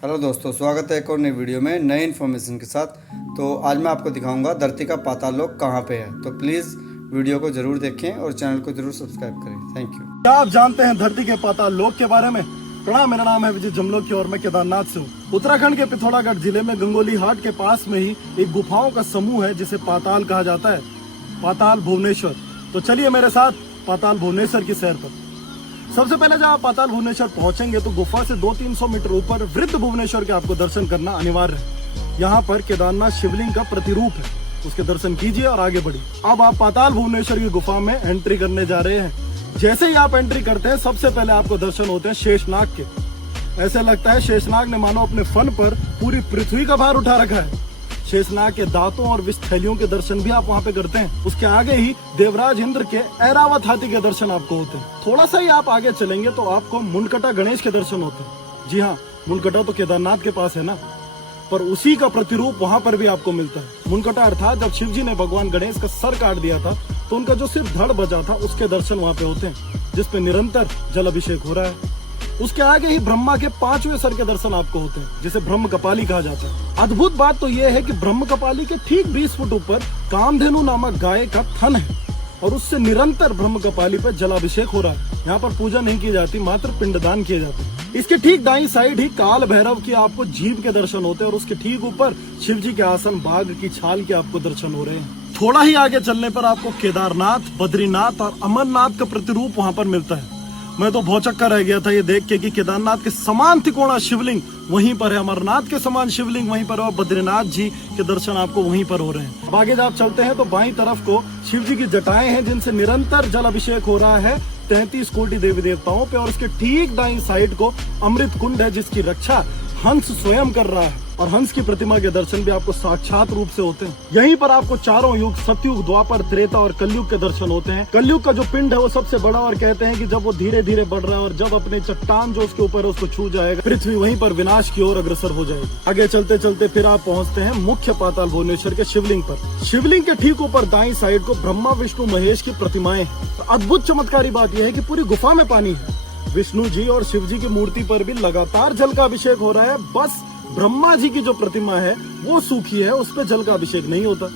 Hello दोस्तों, स्वागत है एक और नई वीडियो में नए इन्फॉर्मेशन के साथ। तो आज मैं आपको दिखाऊंगा धरती का पाताल लोक कहाँ पे है। तो प्लीज़ वीडियो को ज़रूर देखें और चैनल को ज़रूर सब्सक्राइब करें। Thank you. क्या आप जानते हैं धरती के पाताल लोक के बारे में? प्रणाम, मेरा नाम है विजय जमलोकी और मैं केदारनाथ से हूँ। उत्तराखंड के पिथौरागढ़ जिले में गंगोली हाट के पास में ही एक गुफाओं का समूह है जिसे पाताल कहा जाता है, पाताल भुवनेश्वर। तो चलिए मेरे साथ पाताल भुवनेश्वर की सैर पर। सबसे पहले जब आप पाताल भुवनेश्वर पहुंचेंगे तो गुफा से 200-300 मीटर ऊपर वृद्ध भुवनेश्वर के आपको दर्शन करना अनिवार्य है। यहाँ पर केदारनाथ शिवलिंग का प्रतिरूप है, उसके दर्शन कीजिए और आगे बढ़िए। अब आप पाताल भुवनेश्वर की गुफा में एंट्री करने जा रहे हैं। जैसे ही आप एंट्री करते हैं सबसे पहले आपको दर्शन होते हैं शेषनाग के। ऐसे लगता है शेषनाग ने मानो अपने फन पर पूरी पृथ्वी का भार उठा रखा है। शेषनाग के दांतों और विषथैलियों के दर्शन भी आप वहाँ पे करते हैं। उसके आगे ही देवराज इंद्र के ऐरावत हाथी के दर्शन आपको होते हैं। थोड़ा सा ही आप आगे चलेंगे तो आपको मुंडकटा गणेश के दर्शन होते हैं। जी हाँ, मुंडकटा तो केदारनाथ के पास है ना, पर उसी का प्रतिरूप वहाँ पर भी आपको मिलता है। मुंडकटा अर्थात जब शिव जी ने भगवान गणेश का सर काट दिया था तो उनका जो सिर्फ धड़ बचा था उसके दर्शन वहाँ पे होते हैं, जिसपे निरंतर जल अभिषेक हो रहा है। उसके आगे ही ब्रह्मा के 5वें सर के दर्शन आपको होते हैं, जिसे ब्रह्म कपाली कहा जाता है। अद्भुत बात तो यह है कि ब्रह्म कपाली के ठीक 20 फुट ऊपर कामधेनु नामक गाय का थन है और उससे निरंतर ब्रह्म कपाली पर जलाभिषेक हो रहा है। यहाँ पर पूजा नहीं की जाती, मात्र पिंडदान किए जाते हैं। इसके ठीक दाईं साइड ही काल भैरव की आपको जीभ के दर्शन होते हैं और उसके ठीक ऊपर शिव जी के आसन बाघ की छाल के आपको दर्शन हो रहे हैं। थोड़ा ही आगे चलने पर आपको केदारनाथ, बद्रीनाथ और अमरनाथ का प्रतिरूप वहाँ पर मिलता है। मैं तो भौचक्का रह गया था ये देख के कि केदारनाथ के समान तिकोना शिवलिंग वहीं पर है, अमरनाथ के समान शिवलिंग वहीं पर है और बद्रीनाथ जी के दर्शन आपको वहीं पर हो रहे हैं। अब आगे जब आप चलते हैं तो बाईं तरफ को शिव जी की जटाएं हैं जिनसे निरंतर जल अभिषेक हो रहा है 33 कोटि देवी देवताओं पे, और उसके ठीक दाईं साइड को अमृत कुंड है जिसकी रक्षा हंस स्वयं कर रहा है और हंस की प्रतिमा के दर्शन भी आपको साक्षात रूप से होते हैं। यहीं पर आपको चारों युग सतयुग, द्वापर, त्रेता और कलयुग के दर्शन होते हैं। कलयुग का जो पिंड है वो सबसे बड़ा और कहते हैं कि जब वो धीरे धीरे बढ़ रहा है और जब अपने चट्टान जो उसके ऊपर है उसको छू जाएगा, पृथ्वी वहीं पर विनाश की ओर अग्रसर हो जाएगी। आगे चलते चलते फिर आप पहुंचते हैं मुख्य पाताल भुवनेश्वर के शिवलिंग पर। शिवलिंग के ठीक ऊपर दाईं साइड को ब्रह्मा, विष्णु, महेश की प्रतिमाएं हैं। तो अद्भुत चमत्कारी बात यह है कि पूरी गुफा में पानी है। विष्णु जी और शिव जी की मूर्ति पर भी लगातार जल का अभिषेक हो रहा है। बस ब्रह्मा जी की जो प्रतिमा है वो सूखी है, उस पर जल का अभिषेक नहीं होता,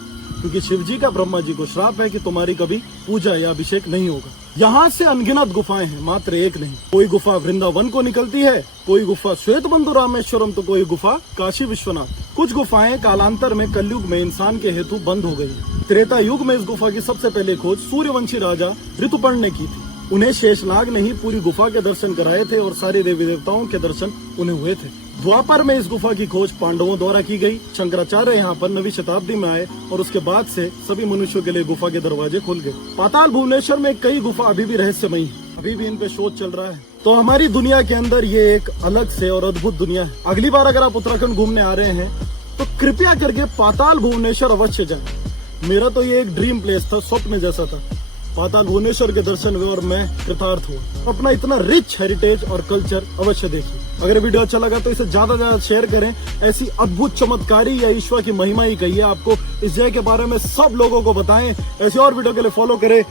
क्योंकि शिव जी का ब्रह्मा जी को श्राप है कि तुम्हारी कभी पूजा या अभिषेक नहीं होगा। यहाँ से अनगिनत गुफाएं हैं, मात्र एक नहीं। कोई गुफा वृंदावन को निकलती है, कोई गुफा श्वेतबंधु रामेश्वरम, तो कोई गुफा काशी विश्वनाथ। कुछ गुफाएं कालांतर में कलयुग में इंसान के हेतु बंद हो गई। त्रेता युग में इस गुफा की सबसे पहले खोज सूर्यवंशी राजा ऋतुपर्ण ने की थी। उन्हें शेषनाग ने ही पूरी गुफा के दर्शन कराए थे और सारे देवी देवताओं के दर्शन उन्हें हुए थे। द्वापर में इस गुफा की खोज पांडवों द्वारा की गई। शंकराचार्य यहाँ पर 9वीं शताब्दी में आए और उसके बाद से सभी मनुष्यों के लिए गुफा के दरवाजे खुल गए। पाताल भुवनेश्वर में कई गुफा अभी भी रहस्यमयी है, अभी भी इन पे शोध चल रहा है। तो हमारी दुनिया के अंदर ये एक अलग से और अद्भुत दुनिया है। अगली बार अगर आप उत्तराखंड घूमने आ रहे हैं तो कृपया करके पाताल भुवनेश्वर अवश्य जाएं। मेरा तो ये एक ड्रीम प्लेस था, स्वप्न जैसा था। पाताल भुवनेश्वर के दर्शन हुए और मैं कृतार्थ हुआ। अपना इतना रिच हेरिटेज और कल्चर अवश्य देखिए। अगर वीडियो अच्छा लगा तो इसे ज्यादा से ज्यादा शेयर करें। ऐसी अद्भुत चमत्कारी या ईश्वर की महिमा ही कही है आपको, इस जगह के बारे में सब लोगों को बताएं। ऐसी और वीडियो के लिए फॉलो करें।